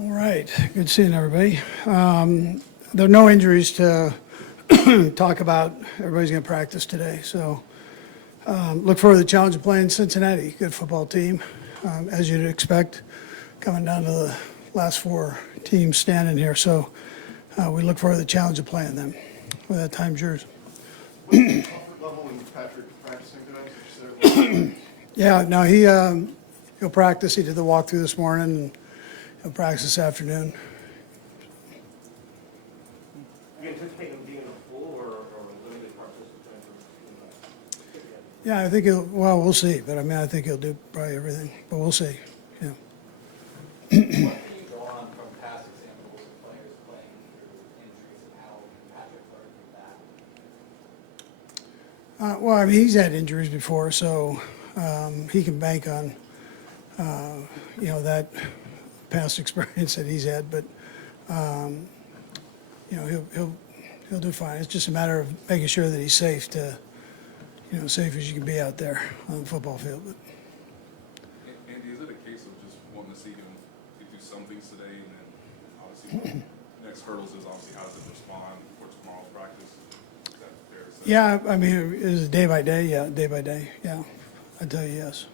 All right, good seeing everybody. There are no injuries to talk about. Everybody's going to practice today, so look forward to the challenge of playing Cincinnati. Good football team, as you'd expect, coming down to the last four teams standing here. So we look forward to the challenge of playing them. With that, time's yours. What's the comfort level in Patrick practicing today? Yeah, no, he'll practice. He did the walkthrough this morning, and he'll practice this afternoon. Do you anticipate him being a full or limited participant? Yeah, I think we'll see. But, I think he'll do probably everything. But we'll see, yeah. What can you go on from past examples of players playing through injuries and how Patrick learned from that? He's had injuries before, so he can bank on, that past experience that he's had. But, he'll do fine. It's just a matter of making sure that he's safe safe as you can be out there on the football field. But, Andy, is it a case of just wanting to see him do some things today, and then obviously next hurdles is obviously how does it respond for tomorrow's practice? Is that fair to say? Yeah, it is day by day. Yeah, day by day. Yeah, I'd tell you yes.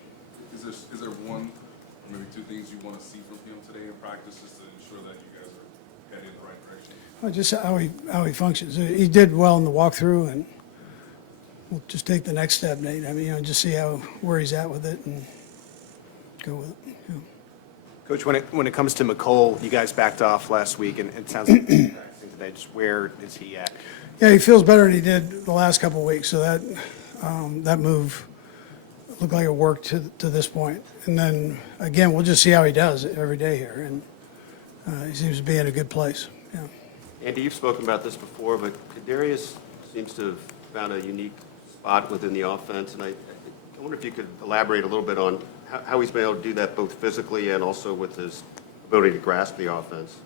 Is there one or maybe two things you want to see from him today in practice just to ensure that you guys are heading in the right direction? Well, just how he functions. He did well in the walkthrough, and we'll just take the next step, Nate. Just see where he's at with it and go with it. Yeah. Coach, when it comes to McCole, you guys backed off last week, and it sounds like he's practicing today. Just where is he at? Yeah, he feels better than he did the last couple of weeks. So that move looked like it worked to this point. And then again, we'll just see how he does every day here. And he seems to be in a good place. Yeah. Andy, you've spoken about this before, but Kadarius seems to have found a unique spot within the offense, and I wonder if you could elaborate a little bit on how he's been able to do that both physically and also with his ability to grasp the offense.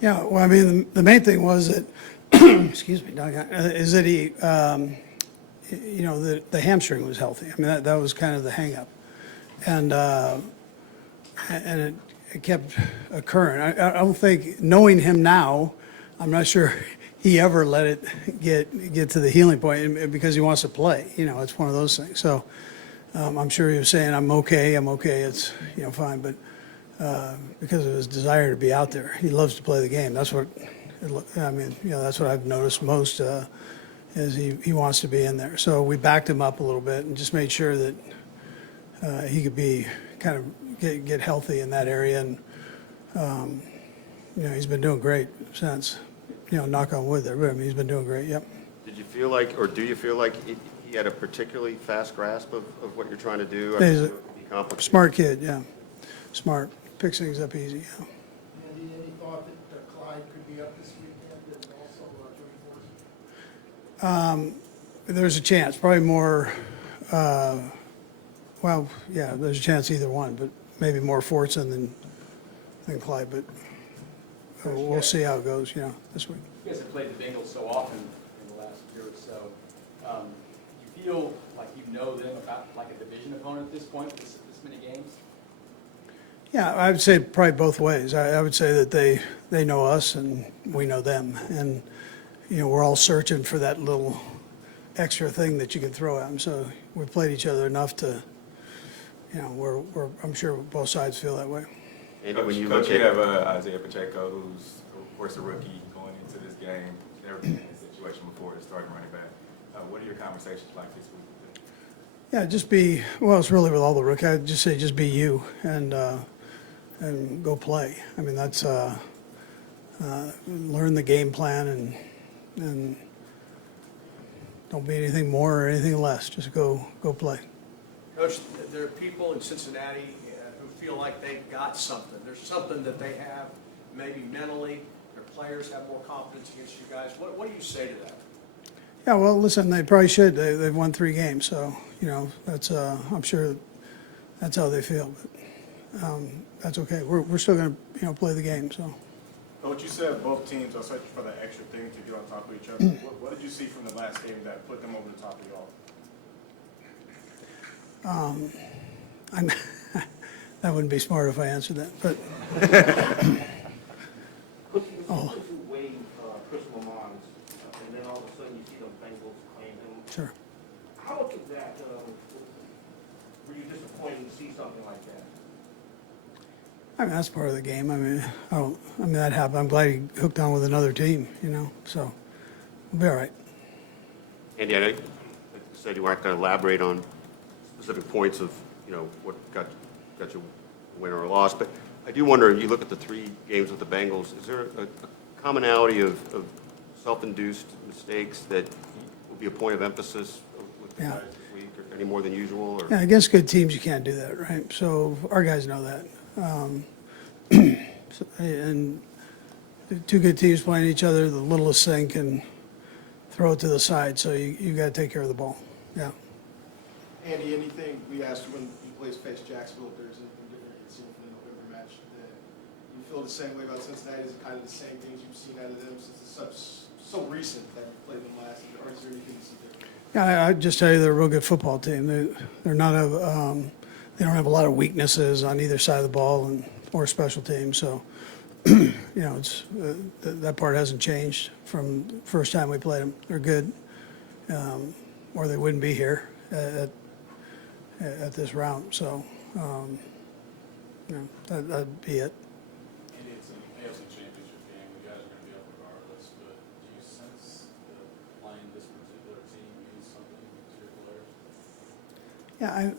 Yeah, well, the main thing was that, excuse me, Doug, is that he, the hamstring was healthy. That was kind of the hang-up. And it kept occurring. I don't think, knowing him now, I'm not sure he ever let it get to the healing point because he wants to play. It's one of those things. So I'm sure he was saying, I'm okay, it's, fine. But because of his desire to be out there, he loves to play the game. That's what, that's what I've noticed most is he wants to be in there. So we backed him up a little bit and just made sure that he could be kind of get healthy in that area. And, he's been doing great since. Knock on wood there, but he's been doing great, yep. Did you feel like, or do you feel like he had a particularly fast grasp of what you're trying to do? He's a smart kid, yeah. Smart. Picks things up easy, yeah. Andy, any thought that Clyde could be up this weekend and also join force? There's a chance, probably more, there's a chance either one, but maybe more Fortson than Clyde, but we'll see how it goes, this week. You guys have played the Bengals so often in the last year or so. You feel like you know them about like a division opponent at this point, this many games? Yeah, I would say probably both ways. I would say that they know us and we know them. And, we're all searching for that little extra thing that you can throw at them. So we've played each other enough to, I'm sure both sides feel that way. Andy, when you Coach, look you at have Isaiah Pacheco, who's, of course, a rookie going into this game. Never been in this situation before to starting running back. What are your conversations like this week? Yeah, it's really with all the rookies. I'd just say just be you and go play. That's learn the game plan and don't be anything more or anything less. Just go play. Coach, there are people in Cincinnati who feel like they've got something. There's something that they have, maybe mentally. Their players have more confidence against you guys. What do you say to that? Yeah, well, listen, they probably should. They've won 3 games, so that's I'm sure that's how they feel. But that's okay. We're still going to play the game. So. Coach, you said both teams are searching for that extra thing to get on top of each other. What did you see from the last game that put them over the top of y'all? That wouldn't be smart if I answered that, but exciting to see something like that. I mean, that's part of the game. That happened. I'm glad he hooked on with another team, so we'll be all right. Andy, I know you said you weren't going to elaborate on specific points of, what got you a win or a loss, but I do wonder, you look at the 3 games with the Bengals, is there a commonality of self-induced mistakes that will be a point of emphasis with the Yeah. guys this week, or any more than usual? Or? Yeah, against good teams, you can't do that, right? So our guys know that. And the 2 good teams playing each other, the littlest thing can throw it to the side, so you got to take care of the ball. Yeah. Andy, anything we asked when you plays face Jacksonville, if there's anything different you've seen from the November match, that you feel the same way about Cincinnati? Is it kind of the same things you've seen out of them since it's so recent that you played them last year, or is there anything you see different? Yeah, I'd just tell you they're a real good football team. They're not they don't have a lot of weaknesses on either side of the ball or special teams. So, it's that part hasn't changed from the first time we played them. They're good, or they wouldn't be here at this round. So, that'd be it. And it's an AFC Championship game. You guys are going to be up regardless, but do you sense that playing this particular team means something to your players? Yeah,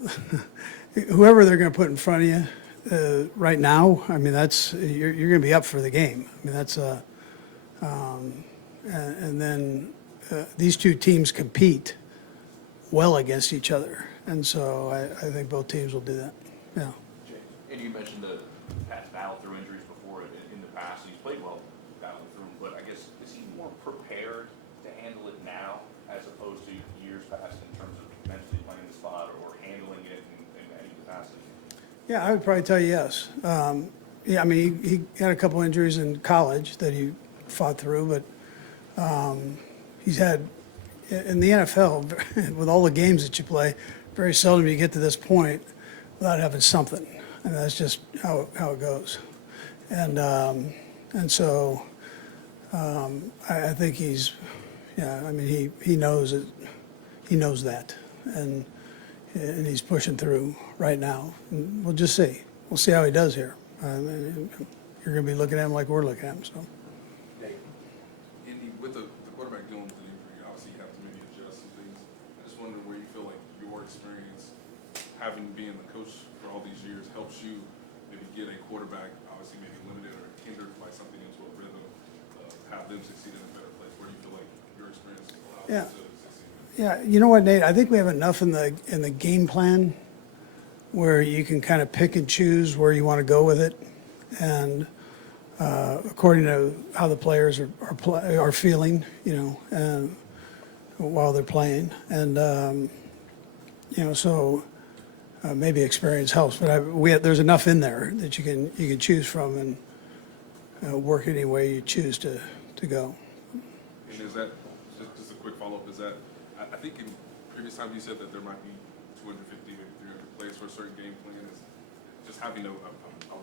whoever they're going to put in front of you right now, that's you're going to be up for the game. That's and then these 2 teams compete well against each other, and so I think both teams will do that. Yeah. And you mentioned the Pat's battled through injuries before in the past. He's played well battling through them, but I guess is he more prepared to handle it now as opposed to years past in terms of mentally playing the spot or handling it in any capacity? Yeah, I would probably tell you yes. He had a couple injuries in college that he fought through, but he's had in the NFL with all the games that you play, very seldom you get to this point without having something. That's just how it goes. And so I think he's, he knows it. He knows that, and he's pushing through right now. And we'll just see. We'll see how he does here. You're going to be looking at him like we're looking at him. So. Andy, with the quarterback dealing with the injury, obviously you have to maybe adjust some things. I just wonder where you feel like your experience, having been the coach for all these years, helps you maybe get a quarterback, obviously maybe limited or hindered by something into a rhythm, have them succeed in a better place. Where do you feel like your experience allows Yeah. you to succeed? Yeah, you know what, Nate? I think we have enough in the game plan where you can kind of pick and choose where you want to go with it, and according to how the players are feeling, while they're playing, and so maybe experience helps. But there's enough in there that you can choose from and work any way you choose to go. And is that, just a quick follow-up, is that, I think in previous times you said that there might be 250, maybe 300 plays for a certain game plan. Is just having a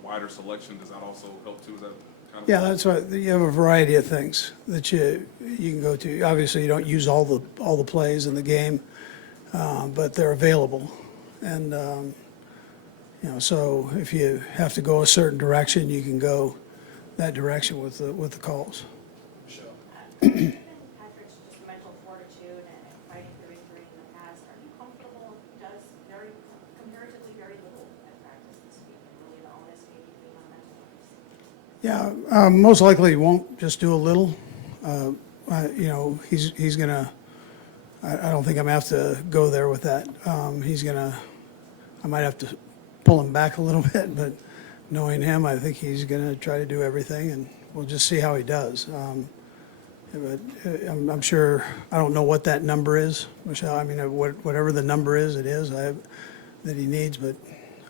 wider selection, does that also help too? Is that kind of? Yeah, that's right. You have a variety of things that you can go to. Obviously, you don't use all the plays in the game, but they're available. And, so if you have to go a certain direction, you can go that direction with the calls. Given Patrick's just mental fortitude and fighting through injury in the past, are you comfortable he does comparatively very little at practice this week, and really the onus maybe being on mental numbers? Yeah, most likely he won't just do a little. He's gonna. I don't think I'm gonna have to go there with that. I might have to pull him back a little bit, but knowing him, I think he's gonna try to do everything, and we'll just see how he does. But I'm sure, I don't know what that number is, Michelle. Whatever the number is, it is that he needs, but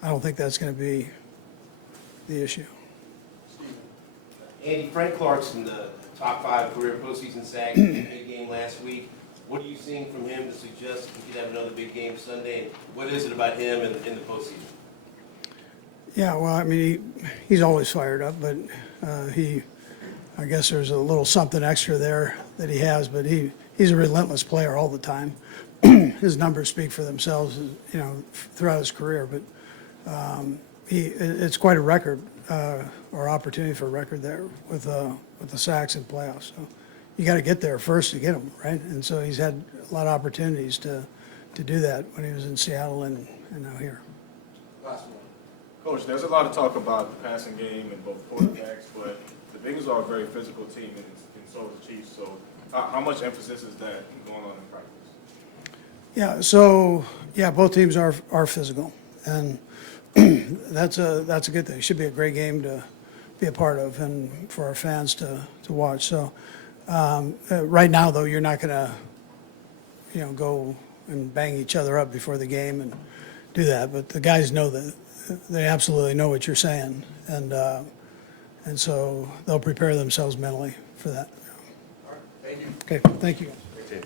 I don't think that's going to be the issue. Andy, Frank Clarkson, the top 5 career postseason sack, big game last week. What are you seeing from him to suggest he could have another big game Sunday? And what is it about him in the postseason? Yeah, well, he's always fired up, but I guess there's a little something extra there that he has, but he's a relentless player all the time. His numbers speak for themselves, throughout his career, but It's quite a record, or opportunity for a record there with the sacks in playoffs. So you got to get there first to get them, right? And so he's had a lot of opportunities to do that when he was in Seattle and now here. Last one. Coach, there's a lot of talk about the passing game and both quarterbacks, but the Bengals are a very physical team, and so is the Chiefs. So how much emphasis is that going on in practice? Yeah, so, yeah, both teams are physical, and that's a good thing. It should be a great game to be a part of and for our fans to watch. So right now, though, you're not going to, go and bang each other up before the game and do that. But the guys know that. They absolutely know what you're saying, and so they'll prepare themselves mentally for that. All right, thank you. Okay, thank you. Okay.